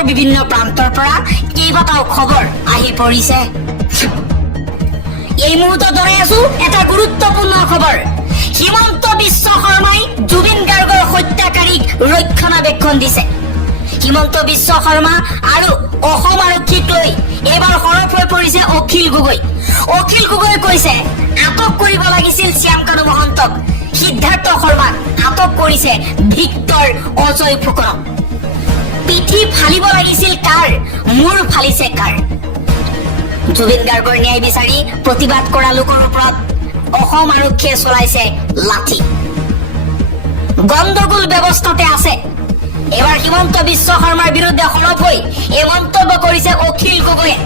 ভাৰতৰ বিভিন্ন প্ৰান্তৰ পৰা কেইবাটাও খবৰ আহি পৰিছে। এই মুহূৰ্তত ধৰি আছো এটা গুৰুত্বপূৰ্ণ খবৰ। হিমন্ত বিশ্ব শৰ্মাই জুবিন গাৰ্গৰ হত্যাকাৰীক ৰক্ষণাবেক্ষণ দিছে। হিমন্ত বিশ্ব শৰ্মা আৰু অসম আৰক্ষীক লৈ এবাৰ সৰব হৈ পৰিছে অখিল গগৈ। অখিল গগৈ কৈছে আটক কৰিব লাগিছিল শ্যামকানু মহন্তক, সিদ্ধাৰ্থ শৰ্মাক আটক কৰিছে ভিক্টৰ অজয় ফুকনক। পিঠি ফালিব লাগিছিল কাৰ, মূৰ ফালিছে কাৰ। জুবিন গাৰ্গৰ ন্যায় বিচাৰি প্ৰতিবাদ কৰা লোকৰ ওপৰত অসম আৰক্ষীয়ে চলাইছে লাঠি। গণ্ডগোল ব্যৱস্থাতে আছে। এবাৰ হিমন্ত বিশ্ব শৰ্মাৰ বিৰুদ্ধে সৰব হৈ এই মন্তব্য কৰিছে অখিল গগৈয়ে।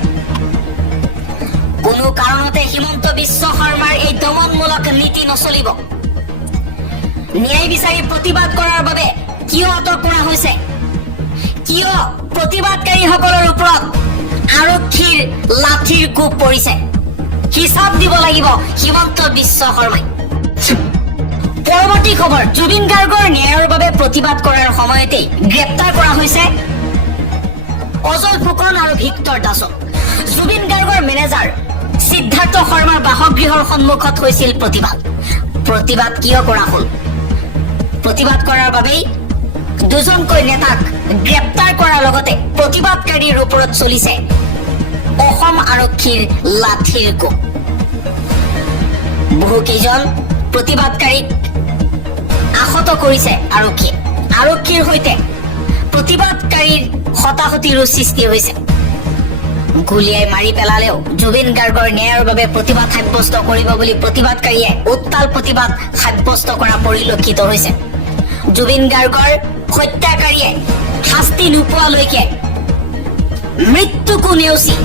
কোনো কাৰণতে হিমন্ত বিশ্ব শৰ্মাৰ এই দমনমূলক নীতি নচলিব। ন্যায় বিচাৰি প্ৰতিবাদ কৰাৰ বাবে কিয় আটক কৰা হৈছে, কিয় প্ৰতিবাদকাৰীসকলৰ ওপৰত আৰক্ষীৰ লাঠিৰ কোব পৰিছে, হিচাপ দিব লাগিব হিমন্ত বিশ্ব শৰ্মাই। পৰৱৰ্তী খবৰ, জুবিন গাৰ্গৰ ন্যায়ৰ বাবে প্ৰতিবাদ কৰাৰ সময়তেই গ্ৰেপ্তাৰ কৰা হৈছে অজয় ফুকন আৰু ভিক্টৰ দাসক। জুবিন গাৰ্গৰ মেনেজাৰ সিদ্ধাৰ্থ শৰ্মাৰ বাসগৃহৰ সন্মুখত হৈছিল প্ৰতিবাদ। প্ৰতিবাদ কিয় কৰা হল? প্ৰতিবাদ কৰাৰ বাবেই দুজনকৈ নেতাক গ্ৰেপ্তাৰ কৰাৰ লগতে প্ৰতিবাদকাৰীৰ ওপৰত চলিছে অসম আৰক্ষীৰ লাঠিৰ কোব। বহুকেইজন প্ৰতিবাদকাৰীক আহত কৰিছে আৰক্ষীয়ে। আৰক্ষীৰ সৈতে প্ৰতিবাদকাৰীৰ হতাহতিৰো সৃষ্টি হৈছে। গুলিয়াই মাৰি পেলালেও জুবিন গাৰ্গৰ ন্যায়ৰ বাবে প্ৰতিবাদ সাব্যস্ত কৰিব বুলি প্ৰতিবাদকাৰীয়ে উত্তাল প্ৰতিবাদ সাব্যস্ত কৰা পৰিলক্ষিত হৈছে। জুবিন গাৰ্গৰ হত্যাকাৰীয়ে শাস্তি নোপোৱালৈকে মৃত্যুকো নেওচি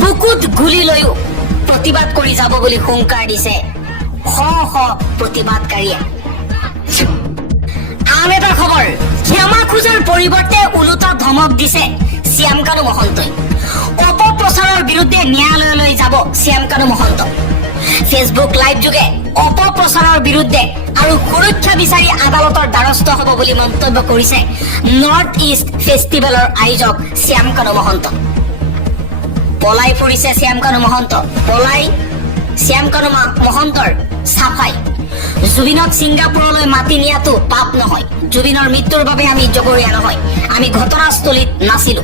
বুকুত গুলি লৈও প্ৰতিবাদ কৰি যাব বুলি হুংকাৰ দিছে শ শ প্ৰতিবাদকাৰীয়ে। আন এটা খবৰ, ক্ষমা খোজাৰ পৰিৱৰ্তে ওলোটা ধমক দিছে শ্যামকানু মহন্তই। অপপ্ৰচাৰৰ বিৰুদ্ধে ন্যায়ালয়লৈ যাব শ্যামকানু মহন্ত। ফেচবুক লাইভ যোগে অপপ্ৰচাৰৰ বিৰুদ্ধে আৰু সুৰক্ষা বিচাৰি আদালতৰ দ্বাৰস্থ হ'ব বুলি মন্তব্য কৰিছে নৰ্থ ইষ্ট ফেষ্টিভেলৰ আয়োজক শ্যামকানু মহন্ত। পলাই ফুৰিছে শ্যামকানু মহন্ত। পলাই শ্যামকানু মহন্তৰ চাফাই। জুবিনক ছিংগাপুৰলৈ মাতি নিয়াটো পাপ নহয়। জুবিনৰ মৃত্যুৰ বাবে আমি জগৰীয়া নহয়। আমি ঘটনাস্থলীত নাছিলো।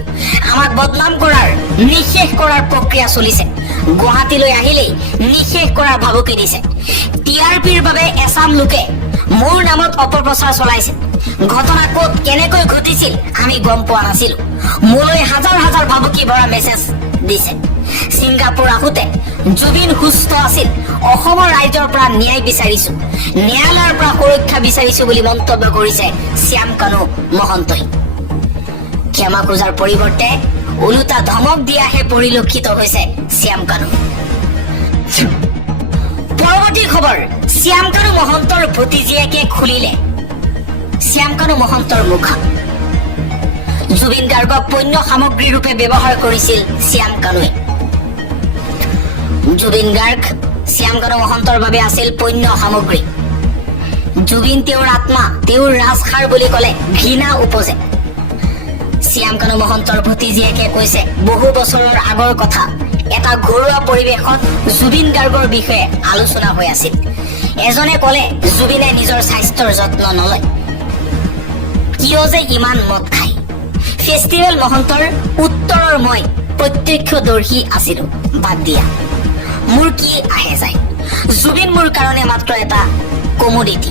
আমাক বদনাম কৰাৰ, নিঃশেষ কৰাৰ প্ৰক্ৰিয়া চলিছে। গুৱাহাটীলৈ আহিলেই নিঃশেষ কৰাৰ ভাবুকি দিছে। টিআৰপিৰ বাবে এচাম লোকে মোৰ নামত অপপ্ৰচাৰ চলাইছে। ঘটনা ক'ত কেনেকৈ ঘটিছিল আমি গম পোৱা নাছিলো। মোলৈ হাজাৰ হাজাৰ ভাবুকি ভৰা মেছেজ দিছে। ছিংগাপুৰ আহোঁতে জুবিন সুস্থ আছিল। অসমৰ ৰাইজৰ পৰা ন্যায় বিচাৰিছো, ন্যায়ালয়ৰ পৰা সুৰক্ষা বিচাৰিছো বুলি মন্তব্য কৰিছে শ্যামকানু মহন্তই। ক্ষমা খোজাৰ পৰিৱৰ্তে ওলোটা ধমক দিয়াহে পৰিলক্ষিত হৈছে শ্যামকানু। পৰৱৰ্তী খবৰ, শ্যামকানু মহন্তৰ ভতিজীয়েকে খুলিলে শ্যামকানু মহন্তৰ মুখা। জুবিন গাৰ্গক পণ্য সামগ্ৰী ৰূপে ব্যৱহাৰ কৰিছিল শ্যামকানুৱে। জুবিন গাৰ্গ শ্যামকানু মহন্তৰ বাবে আছিল পণ্য সামগ্ৰী। জুবিন তেওঁৰ আত্মা, তেওঁৰ ৰাজসাৰ বুলি ক'লে ঘৃণা উপজে। শ্যামকানু মহন্তৰ ভতিজীয়েকে কৈছে বহু বছৰৰ আগৰ কথা। এটা ঘৰুৱা পৰিৱেশত জুবিন গাৰ্গৰ বিষয়ে আলোচনা হৈ আছিল। এজনে ক'লে জুবিনে নিজৰ স্বাস্থ্যৰ যত্ন নলয়, কিয় যে ইমান মদ খায়। ফেষ্টিভেল মহন্তৰ উত্তৰৰ মই প্ৰত্যক্ষদৰ্শী আছিলো। বাদ দিয়া, মোৰ কি আহে যায়। জুবিন মোৰ কাৰণে মাত্ৰ এটা কমোডিটি,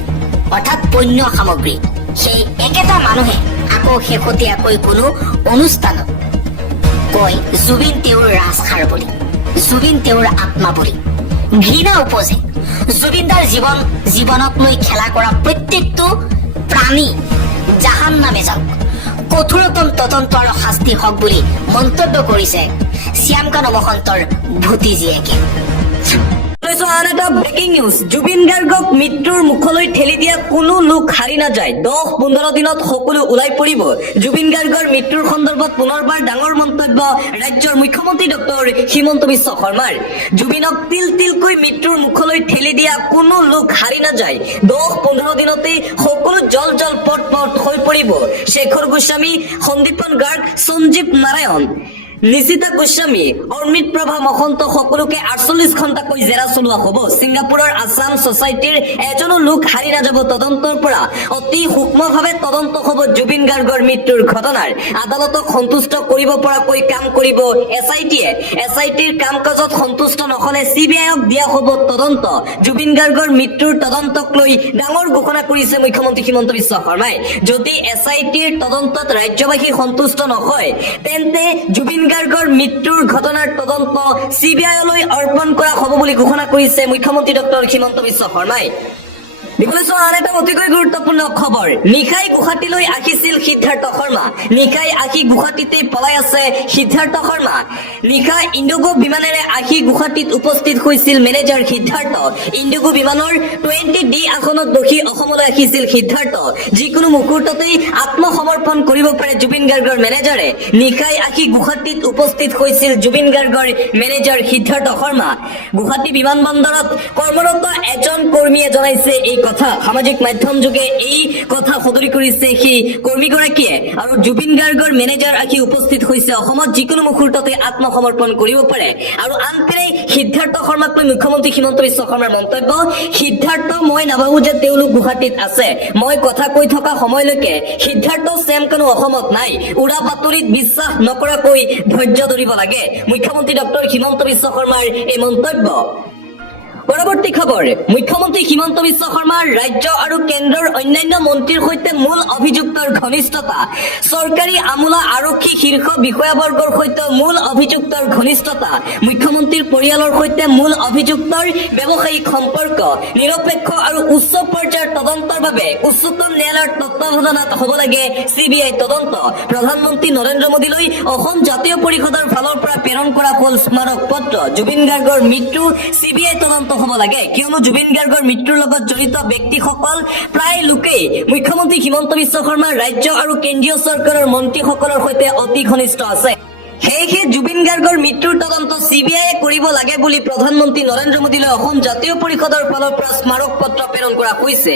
অৰ্থাৎ পণ্য সামগ্ৰী। সেই একেটা মানুহে আকৌ শেহতীয়াকৈ কোনো অনুষ্ঠানত কয় জুবিন তেওঁৰ ৰাজসাৰ বুলি, জুবিন তেওঁৰ আত্মা বুলি। ঘৃণা উপজে। জুবিনদাৰ জীৱনক লৈ খেলা কৰা প্ৰত্যেকটো প্ৰাণী জাহান নামে যাওক, কঠোৰতম তদন্ত আৰু শাস্তি হওক বুলি মন্তব্য কৰিছে শ্যামকানু মহন্তৰ ভতিজীয়েকে। দিবলৈছো আন এটা ব্ৰেকিং নিউজ। জুবিন গাৰ্গক মৃত্যুৰ মুখলৈ ঠেলি দিয়া কোনো লোক হাৰি নাযায়। 10-15 দিনত সকলো ওলাই পৰিব। জুবিন গাৰ্গৰ মৃত্যুৰ সন্দৰ্ভত পুনৰবাৰ ডাঙৰ মন্তব্য ৰাজ্যৰ মুখ্যমন্ত্ৰী ডক্টৰ হিমন্ত বিশ্ব শৰ্মাৰ। জুবিনক তিল তিলকৈ মৃত্যুৰ মুখলৈ ঠেলি দিয়া কোনো লোক হাৰি নাযায়। 10-15 দিনতেই সকলো জল জল পট পট হৈ পৰিব। শেখৰ গোস্বামী, সন্দীপন গাৰ্গ, সঞ্জীৱ নাৰায়ণ, নিশিতা গোস্বামী, অৰ্মিত প্ৰভা মহন্ত সকলোকে 48 ঘণ্টাকৈ জেৰা চলোৱা হ'ব। ছিংগাপুৰৰ আছাম ছচাইটিৰ এজনো লোক হাৰি নাযাব তদন্তৰ পৰা। অতি সূক্ষ্মভাৱে তদন্ত হ'ব জুবিন গাৰ্গৰ মৃত্যুৰ ঘটনাৰ। আদালতক সন্তুষ্ট কৰিব পৰাকৈ কাম কৰিব SIT-য়ে। SIT-ৰ কাম কাজত সন্তুষ্ট নহ'লে CBI-ক দিয়া হ'ব তদন্ত। জুবিন গাৰ্গৰ মৃত্যুৰ তদন্তক লৈ ডাঙৰ ঘোষণা কৰিছে মুখ্যমন্ত্ৰী হিমন্ত বিশ্ব শৰ্মাই। যদি SIT-ৰ তদন্তত ৰাজ্যবাসী সন্তুষ্ট নহয় তেন্তে জুবিন গাৰ্গৰ মৃত্যুৰ ঘটনাৰ তদন্ত CBI-লৈ অৰ্পণ কৰা হ'ব বুলি ঘোষণা কৰিছে মুখ্যমন্ত্ৰী ডক্টৰ হিমন্ত বিশ্ব শৰ্মাই। দিবলৈছো আন এটা অতিকৈ গুৰুত্বপূৰ্ণ খবৰ। নিশাই গুৱাহাটীলৈ আহিছিল সিদ্ধাৰ্থ শৰ্মা। নিশাই আহি গুৱাহাটীতে পলাই আছে সিদ্ধাৰ্থ শৰ্মা। নিশা ইণ্ডিগো বিমানেৰে আহি গুৱাহাটীত উপস্থিত হৈছিল মেনেজাৰ সিদ্ধাৰ্থ। ইণ্ডিগো বিমানৰ 20D আসনত বহি অসমলৈ আহিছিল সিদ্ধাৰ্থ। যিকোনো মুহূৰ্ততেই আত্মসমৰ্পণ কৰিব পাৰে জুবিন গাৰ্গৰ মেনেজাৰে। নিশাই আহি গুৱাহাটীত উপস্থিত হৈছিল জুবিন গাৰ্গৰ মেনেজাৰ সিদ্ধাৰ্থ শৰ্মা। গুৱাহাটী বিমানবন্দৰত কৰ্মৰত এজন কৰ্মীয়ে জনাইছে এই কথা। সামাজিক মাধ্যম যোগে এই কথা সদৰি কৰিছে সেই কৰ্মীগৰাকীয়ে। আৰু জুবিন গাৰ্গৰ মেনেজাৰ আহি উপস্থিত হৈছে অসমত, যিকোনো মুহূৰ্ততে আত্মসমৰ্পণ কৰিব পাৰে। আৰু আনপিনে সিদ্ধাৰ্থ শৰ্মাক লৈ মুখ্যমন্ত্ৰী হিমন্ত বিশ্ব শৰ্মাৰ মন্তব্য, সিদ্ধাৰ্থ মই নাভাবো যে তেওঁলোক গুৱাহাটীত আছে। মই কথা কৈ থকা সময়লৈকে সিদ্ধাৰ্থ চেম কোনো অসমত নাই। উৰা বাতৰিত বিশ্বাস নকৰাকৈ ধৈৰ্য ধৰিব লাগে। মুখ্যমন্ত্ৰী ডক্টৰ হিমন্ত বিশ্ব শৰ্মাৰ এই মন্তব্য। পৰৱৰ্তী খবৰ, মুখ্যমন্ত্ৰী হিমন্ত বিশ্ব শৰ্মাৰ ৰাজ্য আৰু কেন্দ্ৰৰ অন্যান্য মন্ত্ৰীৰ সৈতে মূল অভিযুক্তৰ ঘনিষ্ঠতা। চৰকাৰী আমোলা আৰক্ষী শীৰ্ষ বিষয়াবৰ্গৰ সৈতে মূল অভিযুক্তৰ ঘনিষ্ঠতা। মুখ্যমন্ত্ৰীৰ পৰিয়ালৰ সৈতে মূল অভিযুক্তৰ ব্যৱসায়িক সম্পৰ্ক। নিৰপেক্ষ আৰু উচ্চ পৰ্যায়ৰ তদন্তৰ বাবে উচ্চতম ন্যায়ালয়ৰ তত্বাৱধানত হ'ব লাগে CBI তদন্ত। প্ৰধানমন্ত্ৰী নৰেন্দ্ৰ মোদীলৈ অসম জাতীয় পৰিষদৰ ফালৰ পৰা প্ৰেৰণ কৰা হ'ল স্মাৰক পত্ৰ। জুবিন গাৰ্গৰ মৃত্যু CBI তদন্ত হ'ব লাগে, কিয়নো জুবিন গাৰ্গৰ মৃত্যুৰ লগত জড়িত ব্যক্তিসকল প্ৰায় লোকেই মুখ্যমন্ত্ৰী হিমন্ত বিশ্ব শৰ্মাৰ ৰাজ্য আৰু কেন্দ্ৰীয় চৰকাৰৰ মন্ত্ৰীসকলৰ সৈতে অতি ঘনিষ্ঠ আছে। সেয়েহে জুবিন গাৰ্গৰ মৃত্যুৰ তদন্ত CBI-য়ে কৰিব লাগে বুলি প্ৰধানমন্ত্ৰী নৰেন্দ্ৰ মোদীলৈ অসম জাতীয় পৰিষদৰ ফালৰ পৰা স্মাৰক পত্ৰ প্ৰেৰণ কৰা হৈছে।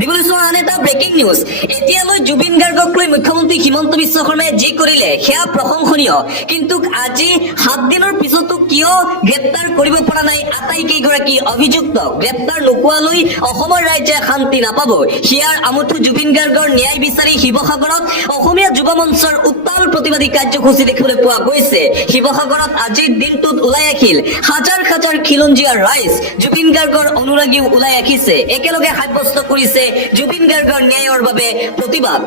দিবলৈছো আন এটা ব্ৰেকিং নিউজ। এতিয়ালৈ জুবিন গাৰ্গক লৈ মুখ্যমন্ত্ৰী হিমন্ত বিশ্ব শৰ্মাই যি কৰিলে সেয়া প্ৰশংসনীয়, কিন্তু আজি 7 দিনৰ পিছতো কিয় গ্ৰেপ্তাৰ কৰিব পৰা নাই আটাইকেইগৰাকী অভিযুক্ত? গ্ৰেপ্তাৰ নোপোৱালৈ অসমৰ ৰাইজে শান্তি নাপাব। হিয়াৰ আমঠু জুবিন গাৰ্গৰ ন্যায় বিচাৰি শিৱসাগৰত অসমীয়া যুৱ মঞ্চৰ উত্তাল প্ৰতিবাদী কাৰ্যসূচী দেখিবলৈ পোৱা গৈছে। শিৱসাগৰত আজিৰ দিনটোত ওলাই আহিল হাজাৰ হাজাৰ খিলঞ্জীয়া ৰাইজ। জুবিন গাৰ্গৰ অনুৰাগীও ওলাই আহিছে, একেলগে সাব্যস্ত কৰিছে জুবিন গাৰ্গৰ ন্যায়ৰ বাবে প্ৰতিবাদ।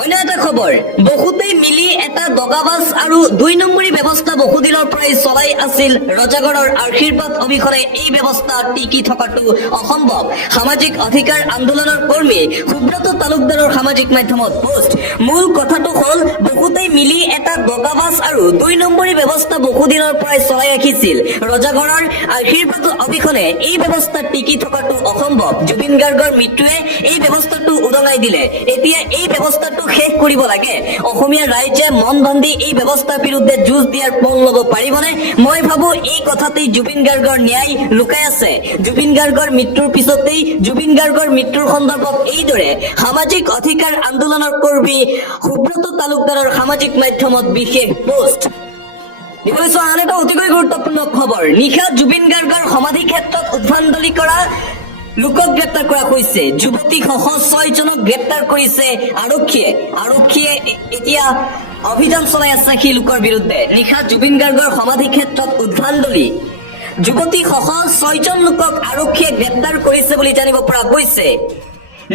অন্য এটা খবৰ, বহুতেই মিলি এটা দগাবাজ আৰু 2 নম্বৰী ব্যৱস্থা বহুদিনৰ পৰাই চলাই আছিল ৰজাগড়ৰ আশীৰ্বাদ অভিযানে। এই ব্যৱস্থা টিকি থকাটো অসম্ভৱ। সামাজিক অধিকাৰ আন্দোলনৰ কৰ্মী সুব্ৰত তালুকদাৰৰ সামাজিক মাধ্যমত পোষ্ট। মূল কথাটো হ'ল বহুতেই মিলি এটা দগাবাজ আৰু 2 নম্বৰী ব্যৱস্থা বহুদিনৰ পৰাই চলাই ৰাখিছিল ৰজাগড়ৰ আশীৰ্বাদ অভিযানে। এই ব্যৱস্থা টিকি থকাটো অসম্ভৱ। জুবিন গাৰ্গৰ মৃত্যুৱে এই ব্যৱস্থাটো উদঙাই দিলে। এতিয়া এই ব্যৱস্থাটো শেষ কৰিব লাগে। অসমীয়া ৰাইজে মন বান্ধি এই ব্যৱস্থাৰ বিৰুদ্ধে যুঁজ দিয়াৰ পণ ল'ব পাৰিবনে? মই ভাবো এই কথাতেই জুবিন গাৰ্গৰ ন্যায় লুকাই আছে। জুবিন গাৰ্গৰ মৃত্যুৰ পিছতেই জুবিন গাৰ্গৰ মৃত্যুৰ সন্দৰ্ভত এইদৰে সামাজিক অধিকাৰ আন্দোলনৰ কৰ্মী সুব্ৰত তালুকদাৰৰ সামাজিক মাধ্যমত বিশেষ পোষ্ট। দিবলৈছো আন এটা অতিকৈ গুৰুত্বপূৰ্ণ খবৰ। নিশা জুবিন গাৰ্গৰ সমাধি ক্ষেত্ৰত উদ্ভণ্ডালি কৰা লোকক গ্ৰেপ্তাৰ কৰা হৈছে। যুৱতীসহ 6 জনক গ্ৰেপ্তাৰ কৰিছে আৰক্ষীয়ে এতিয়া অভিযান চলাই আছে সেই লোকৰ বিৰুদ্ধে। নিশা জুবিন গাৰ্গৰ সমাধি ক্ষেত্ৰত উদ্ভণ্ডালি যুৱতীসহ 6 জন লোকক আৰক্ষীয়ে গ্ৰেপ্তাৰ কৰিছে বুলি জানিব পৰা গৈছে।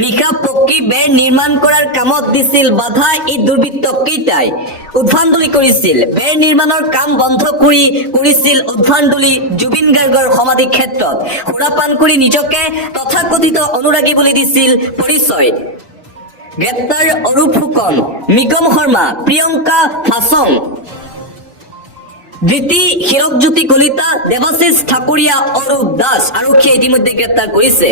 নিশা পকী বেৰ নিৰ্মাণ কৰাৰ কামত দিছিল বাধা এই দুৰ্বৃত্তকেইটাই। উদ্ভণ্ডালি কৰিছিল। বেৰ নিৰ্মাণৰ কাম বন্ধ কৰিছিল উদ্ভণ্ডালি জুবিন গাৰ্গৰ সমাধি ক্ষেত্ৰত। সুৰাপান কৰি নিজকে তথাকথিত অনুৰাগী বুলি দিছিল পৰিচয়। গ্ৰেপ্তাৰ অৰূপ ফুকন, নিগম শৰ্মা, প্ৰিয়ংকা ফাচং। ধৃতি হীৰকজ্যোতি কলিতা, দেৱাশিষ ঠাকুৰীয়া, অৰূপ দাস আৰক্ষীয়ে ইতিমধ্যে গ্ৰেপ্তাৰ কৰিছে।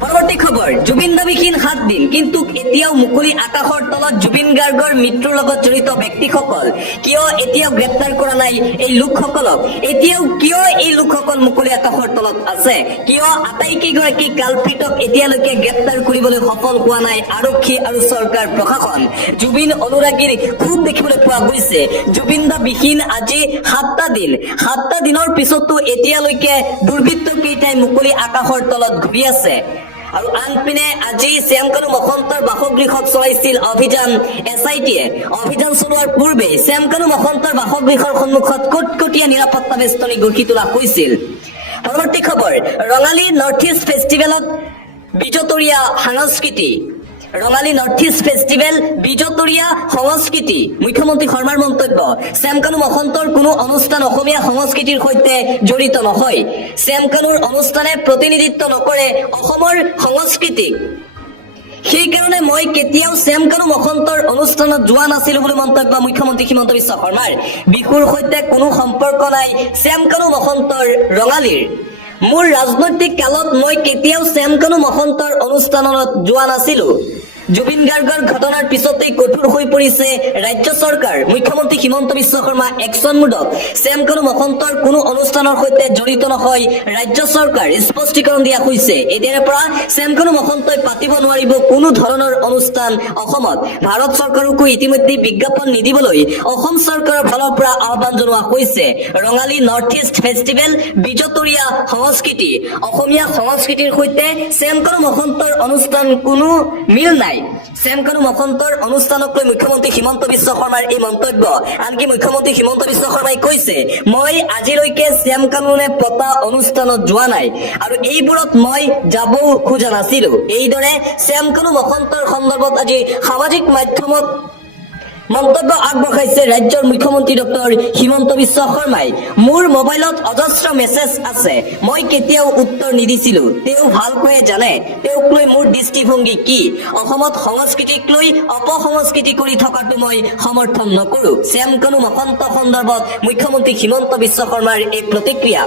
পৰৱৰ্তী খবৰ, জুবিন দাবীহীন 7 দিন, কিন্তু এতিয়াও মুকলি আকাশৰ তলত জুবিন গাৰ্গৰ মৃত্যুৰ লগত জড়িত ব্যক্তিসকল কিয় এতিয়াও গ্ৰেপ্তাৰ কৰা নাই এই লোকসকলক? এতিয়াও কিয় এই লোকসকল মুকলি আকাশৰ তলত আছে? কিয় আটাইকেইগৰাকী কালপ্ৰিতক এতিয়ালৈকে গ্ৰেপ্তাৰ কৰিবলৈ সফল হোৱা নাই আৰক্ষী আৰু চৰকাৰ প্ৰশাসন? জুবিন অনুৰাগীৰ খুব দেখিবলৈ পোৱা গৈছে। জুবিন দাবিহীন আজি 7টা দিন, 7টা দিনৰ পিছতো এতিয়ালৈকে দুৰ্বৃত্ত কেইটাই মুকলি আকাশৰ তলত ঘূৰি আছে। আৰু আনপিনে আজি শ্যামকানু মহন্তৰ বাসগৃহত চলাইছিল অভিযান SIT-য়ে। অভিযান চলোৱাৰ পূৰ্বে শ্যামকানু মহন্তৰ বাসগৃহৰ সন্মুখত কটকটীয়া নিৰাপত্তা বেষ্টনী গঢ়ি তোলা হৈছিল। পৰৱৰ্তী খবৰ, ৰঙালী নৰ্থ ইষ্ট ফেষ্টিভেলত বিজতৰীয়া সংস্কৃতি। ৰঙালী নৰ্থ ইষ্ট ফেষ্টিভেল বিজতৰীয়া সংস্কৃতি। মুখ্যমন্ত্ৰী শৰ্মাৰ মন্তব্য, শ্যামকানু মহন্তৰ কোনো অনুষ্ঠান অসমীয়া সংস্কৃতিৰ সৈতে জড়িত নহয়। শ্যামকানুৰ অনুষ্ঠানে প্ৰতিনিধিত্ব নকৰে অসমৰ সংস্কৃতিক। সেইকাৰণে মই কেতিয়াও শ্যামকানু মহন্তৰ অনুষ্ঠানত যোৱা নাছিলো বুলি মন্তব্য মুখ্যমন্ত্ৰী হিমন্ত বিশ্ব শৰ্মাৰ। বিহুৰ সৈতে কোনো সম্পৰ্ক নাই শ্যামকানু মহন্তৰ ৰঙালীৰ। মোৰ ৰাজনৈতিক কালত মই কেতিয়াও শ্যামকানু মহন্তৰ অনুষ্ঠানত যোৱা নাছিলো। জুবিন গাৰ্গৰ ঘটনাৰ পিছতেই কঠোৰ হৈ পৰিছে ৰাজ্য চৰকাৰ। মুখ্যমন্ত্ৰী হিমন্ত বিশ্ব শৰ্মা একশ্যন মোডত। শ্যামকানু মহন্তৰ কোনো অনুষ্ঠানৰ সৈতে জড়িত নহয় ৰাজ্য চৰকাৰ, স্পষ্টীকৰণ দিয়া হৈছে। এতিয়াৰে পৰা শ্যামকানু মহন্তই পাতিব নোৱাৰিব কোনো ধৰণৰ অনুষ্ঠান অসমত। ভাৰত চৰকাৰকো ইতিমধ্যে বিজ্ঞাপন নিদিবলৈ অসম চৰকাৰৰ ফালৰ পৰা আহ্বান জনোৱা হৈছে। ৰঙালী নৰ্থ ইষ্ট ফেষ্টিভেল বিজতৰীয়া সংস্কৃতি। অসমীয়া সংস্কৃতিৰ সৈতে শ্যামকানু মহন্তৰ অনুষ্ঠান কোনো মিল নাই। শ্যামকানু মহন্তৰ অনুষ্ঠানক লৈ মুখ্যমন্ত্ৰী হিমন্ত বিশ্ব শৰ্মাৰ এই মন্তব্য। আনকি মুখ্যমন্ত্ৰী হিমন্ত বিশ্ব শৰ্মাই কৈছে, মই আজিলৈকে শ্যামকানুৰে পতা অনুষ্ঠানত যোৱা নাই আৰু এইবোৰত মই যাবও খোজা নাছিলো। এইদৰে শ্যামকানু মহন্তৰ সন্দৰ্ভত আজি সামাজিক মাধ্যমত মন্তব্য আগবঢ়াইছে ৰাজ্যৰ মুখ্যমন্ত্ৰী ডক্টৰ হিমন্ত বিশ্ব শৰ্মাই। মোৰ মোবাইলত অজস্ৰ মেছেজ আছে, মই কেতিয়াও উত্তৰ নিদিছিলো। তেওঁ ভালকৈয়ে জানে তেওঁক লৈ মোৰ দৃষ্টিভংগী কি। অসমত সংস্কৃতিক লৈ অপসংস্কৃতি কৰি থকাটো মই সমৰ্থন নকৰো। শ্যামকানু মহন্ত সন্দৰ্ভত মুখ্যমন্ত্ৰী হিমন্ত বিশ্ব শৰ্মাৰ এই প্ৰতিক্ৰিয়া।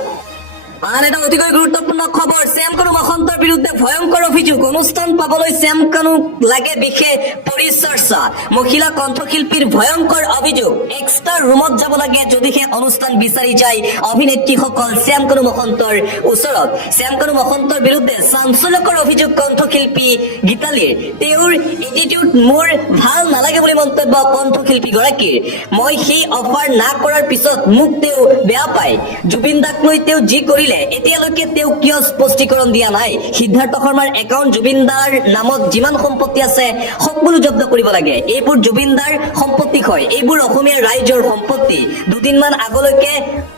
আন এটা অতিকৈ গুৰুত্বপূৰ্ণ খবৰ, শ্যামকানু মহন্তৰ বিৰুদ্ধে ভয়ংকৰ অভিযোগ। অনুষ্ঠান পাবলৈ শ্যামকানুক লাগে বিশেষ পৰিচৰ্চা। মহিলা কণ্ঠশিল্পীৰ ভয়ংকৰ অভিযোগ। এক্সট্ৰা ৰুমত যাব লাগে যদিহে অনুষ্ঠান বিচাৰি যায় অভিনেত্ৰীসকল শ্যামকানু মহন্তৰ ওচৰত। শ্যামকানু মহন্তৰ বিৰুদ্ধে চাঞ্চল্যকৰ অভিযোগ কণ্ঠশিল্পী গীতালীৰ। তেওঁৰ এটিটিউড মোৰ ভাল নালাগে বুলি মন্তব্য কণ্ঠশিল্পীগৰাকীৰ। মই সেই অফাৰ না কৰাৰ পিছত মোক তেওঁ বেয়া পায়। জুবিন দাক লৈ তেওঁ যি কৰিলে এতিয়ালৈকে তেওঁ কিয় স্পষ্টীকৰণ দিয়া নাই? সিদ্ধাৰ্থ শৰ্মাৰ একাউণ্ট জুবিন দাৰ নামত যিমান সম্পত্তি আছে সকলো জব্দ কৰিব লাগে। এইবোৰ জুবিন দাৰ সম্পত্তি হয়, এইবোৰ অসমীয়া ৰাইজৰ সম্পত্তি। দুদিনমান আগলৈকে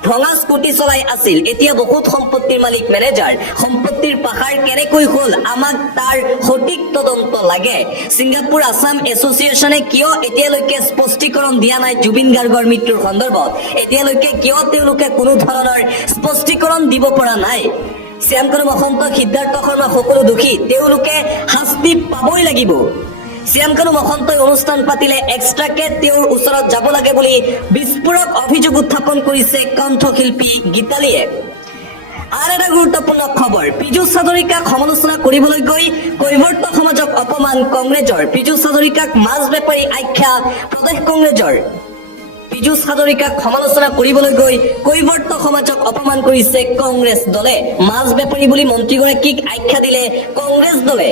ভঙা স্কুটি চলাই আছিল, এতিয়া বহুত সম্পত্তিৰ মালিক মেনেজাৰ। সম্পত্তিৰ পাহাৰ কেনেকৈ হল আমাক তাৰ সঠিক তদন্ত লাগে। ছিংগাপুৰ আছাম এছচিয়েশ্যনে কিয় এতিয়ালৈকে স্পষ্টীকৰণ দিয়া নাই জুবিন গাৰ্গৰ মৃত্যুৰ সন্দৰ্ভত? এতিয়ালৈকে কিয় তেওঁলোকে কোনো ধৰণৰ স্পষ্টীকৰণ দিব পৰা নাই? শ্যামকানু মহন্ত, সিদ্ধাৰ্থ শৰ্মা সকলো দোষী, তেওঁলোকে শাস্তি পাবই লাগিব। শ্যামকানু মহন্তই অনুষ্ঠান পাতিলে এক্সট্ৰাকে তেওঁৰ ওচৰত যাব লাগে বুলি বিস্ফোৰক অভিযোগ উত্থাপন কৰিছে কণ্ঠশিল্পী গীতালীয়ে। আন এটা গুৰুত্বপূৰ্ণ খবৰ, পীযুষ হাজৰিকাক সমালোচনা কৰিবলৈ গৈ কৈৱৰ্ত সমাজক অপমান কংগ্ৰেছৰ। পীযুষ হাজৰিকাক মাছ বেপাৰী আখ্যা প্ৰদেশ কংগ্ৰেছৰ। পীযুষ হাজৰিকাক সমালোচনা কৰিবলৈ গৈ কৈৱৰ্ত সমাজক অপমান কৰিছে কংগ্ৰেছ দলে। মাছ বেপাৰী বুলি মন্ত্ৰীগৰাকীক আখ্যা দিলে কংগ্ৰেছ দলে।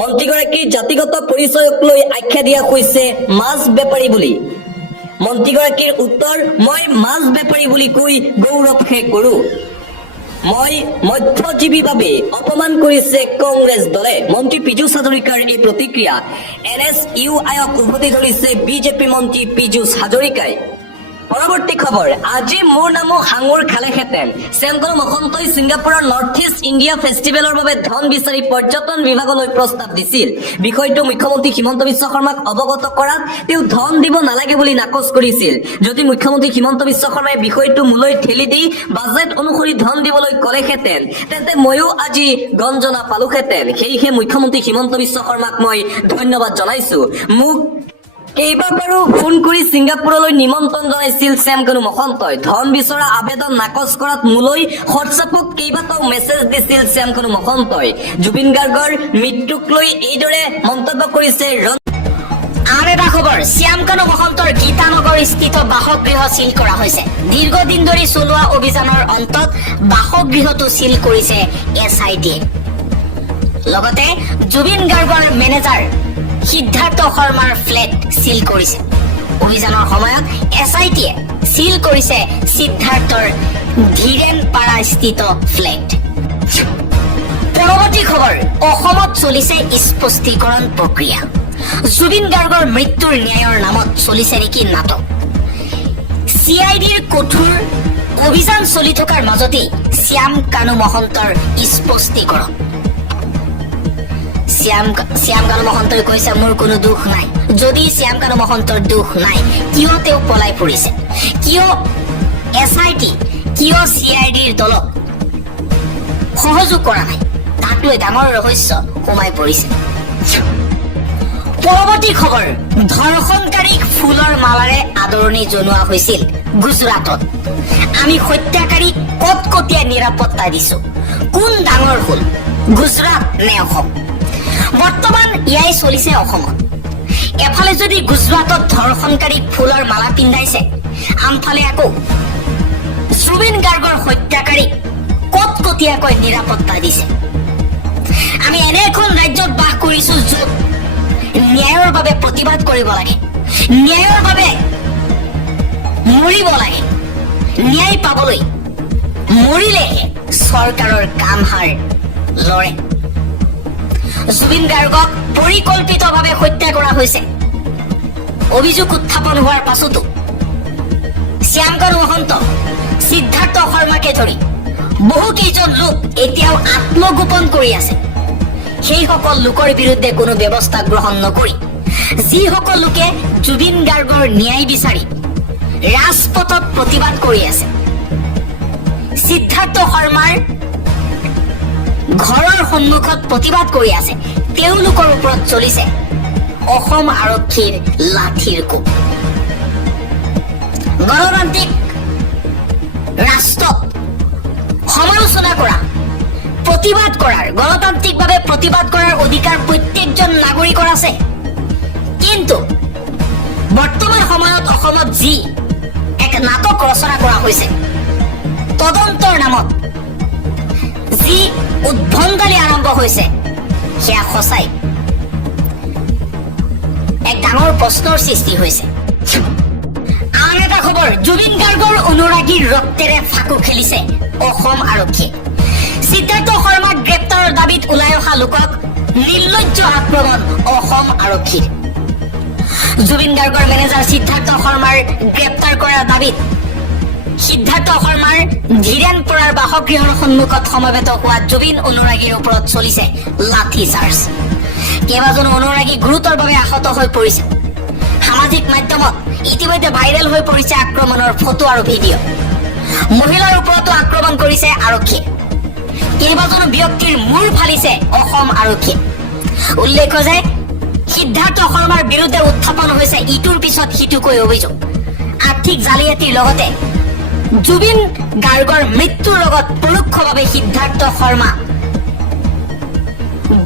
মন্ত্ৰীগৰাকীৰ জাতিগত পৰিচয়ক লৈ আখ্যা দিয়া হৈছে মাছ বেপাৰী বুলি। মন্ত্ৰীগৰাকীৰ উত্তৰ, মই মাছ বেপাৰী বুলি কৈ গৌৰৱহে কৰো। মই মধ্যজীৱী বাবে অপমান কৰিছে কংগ্ৰেছ দলে। মন্ত্ৰী পীযুষ হাজৰিকাৰ এই প্ৰতিক্ৰিয়া। NSUIক উভতি ধৰিছে বিজেপি মন্ত্ৰী পীযুষ হাজৰিকাই। পৰৱৰ্তী খবৰ, আজি মোৰ নামো সাঙুৰ খালেহেঁতেন। শ্যামকানু মহন্তই ছিংগাপুৰৰ নৰ্থ ইষ্ট ইণ্ডিয়া ফেষ্টিভেলৰ বাবে ধন বিচাৰি পৰ্যটন বিভাগলৈ প্ৰস্তাৱ দিছিল। বিষয়টো মুখ্যমন্ত্ৰী হিমন্ত বিশ্ব শৰ্মাক অৱগত কৰাত তেওঁ ধন দিব নালাগে বুলি নাকচ কৰিছিল। যদি মুখ্যমন্ত্ৰী হিমন্ত বিশ্ব শৰ্মাই বিষয়টো মোলৈ ঠেলি দি বাজেট অনুসৰি ধন দিবলৈ ক'লেহেঁতেন তেন্তে ময়ো আজি গঞ্জনা পালোহেঁতেন। সেয়েহে মুখ্যমন্ত্ৰী হিমন্ত বিশ্ব শৰ্মাক মই ধন্যবাদ জনাইছো। মোক কেইবাবাৰো ফোন কৰি ছিংগাপুৰলৈ নিমন্ত্ৰণ জনাইছিল শ্যাম কানু মহন্তই। ধন বিচৰা আবেদন নাকচ কৰাত মোলৈ হোৱাটছএপত কেইবাটাও মেছেজ দিছিল শ্যাম কানু মহন্তই। জুবিন গাৰ্গৰ মৃত্যুক লৈ এইদৰে মন্তব্য কৰিছে আন এটা খবৰ, শ্যাম কানু মহন্তৰ গীতানগৰ স্থিত বাসগৃহ চিল কৰা হৈছে। দীৰ্ঘদিন ধৰি চলোৱা অভিযানৰ অন্তত বাসগৃহটো চিল কৰিছে SITয়ে। লগতে জুবিন গাৰ্গৰ মেনেজাৰ সিদ্ধাৰ্থ শৰ্মাৰ ফ্লেট চিল কৰিছে। অভিযানৰ সময়ত SITয়ে চিল কৰিছে সিদ্ধাৰ্থৰ ধীৰেনপাৰা স্থিত ফ্লেট। পৰৱৰ্তী খবৰ, অসমত চলিছে স্পষ্টীকৰণ প্ৰক্ৰিয়া। জুবিন গাৰ্গৰ মৃত্যুৰ ন্যায়ৰ নামত চলিছে নেকি নাটক? CIDৰ কঠোৰ অভিযান চলি থকাৰ মাজতেই শ্যাম কানু মহন্তৰ স্পষ্টীকৰণ। শ্যাম কানু মহন্তই কৈছে, মোৰ কোনো দুখ নাই। যদি শ্যাম কানু মহন্তৰ দুখ নাই, কিয় তেওঁ পলাই ফুৰিছে? কিয় SIT, কিয় CIDৰ দলক সহযোগ কৰা নাই? তাক লৈ ডাঙৰ ৰহস্য সোমাই পৰিছে। পৰৱৰ্তী খবৰ, ধৰ্ষণকাৰীক ফুলৰ মালাৰে আদৰণি জনোৱা হৈছিল গুজৰাটত। আমি হত্যাকাৰীক কটকটীয়া নিৰাপত্তা দিছো। কোন ডাঙৰ হ'ল, গুজৰাট নে অসম? বৰ্তমান ইয়াই চলিছে অসমত। এফালে যদি গুজৰাটত ধৰ্ষণকাৰীক ফুলৰ মালা পিন্ধাইছে, আনফালে আকৌ জুবিন গাৰ্গৰ হত্যাকাৰীক কটকটীয়াকৈ নিৰাপত্তা দিছে। আমি এনে এখন ৰাজ্যত বাস কৰিছো য'ত ন্যায়ৰ বাবে প্ৰতিবাদ কৰিব লাগে, ন্যায়ৰ বাবে মৰিব লাগে। ন্যায় পাবলৈ মৰিলেহে চৰকাৰৰ কামহাৰ লৰে। জুবিন গাৰ্গক পৰিকল্পিতভাৱে হত্যা কৰা হৈছে। অভিযোগ উত্থাপন হোৱাৰ পাছতো শ্যাম কানু মহন্ত, সিদ্ধাৰ্থ শৰ্মাকে ধৰি বহু কেইজন লোক এতিয়াও আত্মগোপন কৰি আছে। সেইসকল লোকৰ বিৰুদ্ধে কোনো ব্যৱস্থা গ্ৰহণ নকৰি যিসকল লোকে জুবিন গাৰ্গৰ ন্যায় বিচাৰি ৰাজপথত প্ৰতিবাদ কৰি আছে, সিদ্ধাৰ্থ শৰ্মাৰ ঘৰৰ সন্মুখত প্ৰতিবাদ কৰি আছে, তেওঁলোকৰ ওপৰত চলিছে অসম আৰক্ষীৰ লাঠিৰ কোব। গণতান্ত্ৰিক ৰাষ্ট্ৰক সমালোচনা কৰা, প্ৰতিবাদ কৰাৰ, গণতান্ত্ৰিকভাৱে প্ৰতিবাদ কৰাৰ অধিকাৰ প্ৰত্যেকজন নাগৰিকৰ আছে। কিন্তু বৰ্তমান সময়ত অসমত যি এক নাটক ৰচনা কৰা হৈছে, তদন্তৰ নামত যি উদ্ভণ্ডালি আৰম্ভ হৈছে, সেয়া সঁচাই এক ডাঙৰ প্ৰশ্নৰ সৃষ্টি হৈছে। আন এটা খবৰ, জুবিন গাৰ্গৰ অনুৰাগীৰ ৰক্তেৰে ফাকু খেলিছে অসম আৰক্ষীয়ে। সিদ্ধাৰ্থ শৰ্মাক গ্ৰেপ্তাৰৰ দাবীত ওলাই অহা লোকক নিৰ্লজ্জ আক্ৰমণ অসম আৰক্ষীৰ। জুবিন গাৰ্গৰ মেনেজাৰ সিদ্ধাৰ্থ শৰ্মাৰ গ্ৰেপ্তাৰ কৰাৰ দাবীত সিদ্ধাৰ্থ শৰ্মাৰ ধীৰেনপাৰাৰ বাসগৃহৰ সন্মুখত সমবেত হোৱা জুবিন অনুৰাগীৰ ওপৰত চলিছে লাঠি চাৰ্জ। কেইবাজনো অনুৰাগী গুৰুতৰভাৱে আহত হৈ পৰিছে। সামাজিক মাধ্যমত ইতিমধ্যে ভাইৰেল হৈ পৰিছে আক্ৰমণৰ ফটো আৰু ভিডিঅ'। মহিলাৰ ওপৰতো আক্ৰমণ কৰিছে আৰক্ষীয়ে। কেইবাজনো ব্যক্তিৰ মূৰ ফালিছে অসম আৰক্ষীয়ে। উল্লেখ্য যে সিদ্ধাৰ্থ শৰ্মাৰ বিৰুদ্ধে উত্থাপন হৈছে ইটোৰ পিছত সিটোকৈ অভিযোগ। আৰ্থিক জালিয়াতিৰ লগতে জুবিন গাৰ্গৰ মৃত্যুৰ লগত পৰোক্ষভাৱে সিদ্ধাৰ্থ শৰ্মা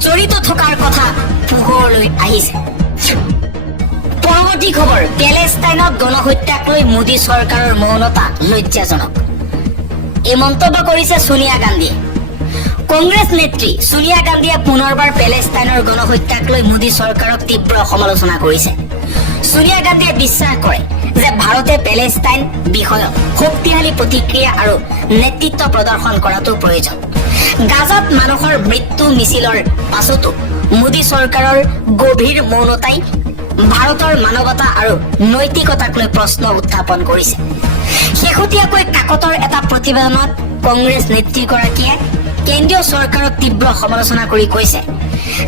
জড়িত থকাৰ কথা পোহৰলৈ আহিছে। পৰৱৰ্তী খবৰ, পেলেষ্টাইনত গণহত্যাক লৈ মোদী চৰকাৰৰ মৌনতা লজ্জাজনক। এই মন্তব্য কৰিছে ছোনিয়া গান্ধীয়ে। কংগ্ৰেছ নেত্ৰী ছোনিয়া গান্ধীয়ে পুনৰবাৰ পেলেষ্টাইনৰ গণহত্যাক লৈ মোদী চৰকাৰক তীব্ৰ সমালোচনা কৰিছে। ছোনিয়া গান্ধীয়ে বিশ্বাস কৰে যে ভাৰতে পেলেষ্টাইন বিষয়ত শক্তিশালী প্ৰতিক্ৰিয়া আৰু নেতৃত্ব প্ৰদৰ্শন কৰাটো প্ৰয়োজন। গাজাত মানুহৰ মৃত্যু মিছিলৰ পাছতো মোদী চৰকাৰৰ গভীৰ মৌনতাই ভাৰতৰ মানৱতা আৰু নৈতিকতাক লৈ প্ৰশ্ন উত্থাপন কৰিছে। শেহতীয়াকৈ কাকতৰ এটা প্ৰতিবেদনত কংগ্ৰেছ নেত্ৰীগৰাকীয়ে কেন্দ্ৰীয় চৰকাৰক তীব্ৰ সমালোচনা কৰি কৈছে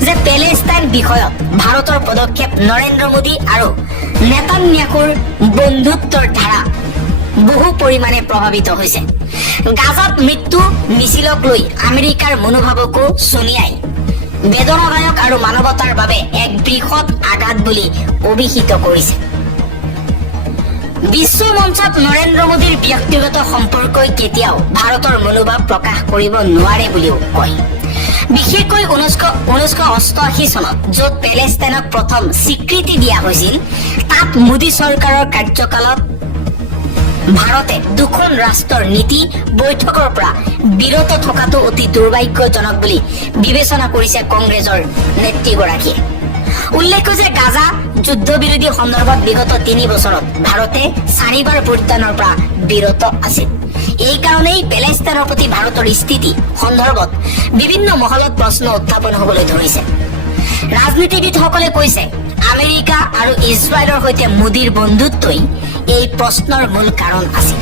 যে পেলেষ্টাইন বিষয়ত ভাৰতৰ পদক্ষেপ নৰেন্দ্ৰ মোদী আৰু নেতান্যাহুৰ বন্ধুত্বৰ ধাৰা বহু পৰিমাণে প্ৰভাৱিত হৈছে। গাজাত মৃত্যু মিছিলক লৈ আমেৰিকাৰ মনোভাৱকো ছোনিয়াই বেদনাদায়ক আৰু মানৱতাৰ বাবে এক বৃহৎ আঘাত বুলি অভিহিত কৰিছে। বিশ্ব মঞ্চত নৰেন্দ্ৰ মোদীৰ ব্যক্তিগত সম্পৰ্কই কেতিয়াও ভাৰতৰ মনোভাৱ প্ৰকাশ কৰিব নোৱাৰে বুলিও কয়। বিশেষকৈ 1988 চনত য'ত পেলেষ্টাইনক প্ৰথম স্বীকৃতি দিয়া হৈছিল, তাত মোদী চৰকাৰৰ কাৰ্যকালত ভাৰতে দুখন ৰাষ্ট্ৰৰ নীতি বৈঠকৰ পৰা বিৰত থকাটো অতি দুৰ্ভাগ্যজনক বুলি বিবেচনা কৰিছে কংগ্ৰেছৰ নেত্ৰীগৰাকীয়ে। উল্লেখ্য যে গাজা যুদ্ধবিৰোধী সন্দৰ্ভত বিগত 3 বছৰত ভাৰতে 4বাৰ ভোটদানৰ পৰা বিৰত আছিল। এই কাৰণেই পেলেষ্টাইনৰ প্ৰতি ভাৰতৰ স্থিতি সন্দৰ্ভত বিভিন্ন মহলত প্ৰশ্ন উত্থাপন হবলৈ ধৰিছে। ৰাজনীতিবিদসকলে কৈছে আমেৰিকা আৰু ইজৰাইলৰ সৈতে মোদীৰ বন্ধুত্বই এই প্ৰশ্নৰ মূল কাৰণ আছিল।